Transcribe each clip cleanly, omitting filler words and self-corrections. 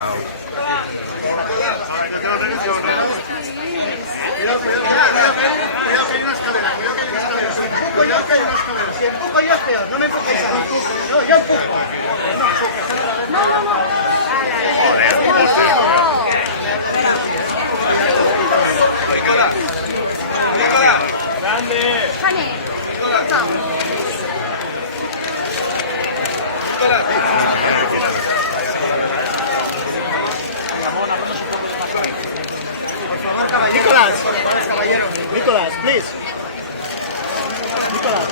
Cuidado que hay una escalera, cuidado que hay una escalera. Si empujo yo, que hay una escalera. Si empujo yo es peor, no me empujéis. No, yo empujo. No. Nicolás. Grande. Honey. Nicolás, Nicolás, please. Nicolás.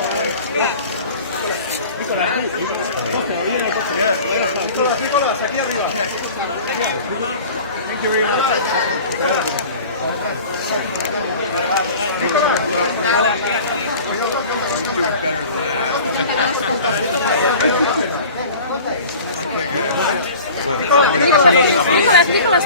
Nicolás, please. Nicolás, aquí arriba. Thank you very much. Nicolás. Nicolás,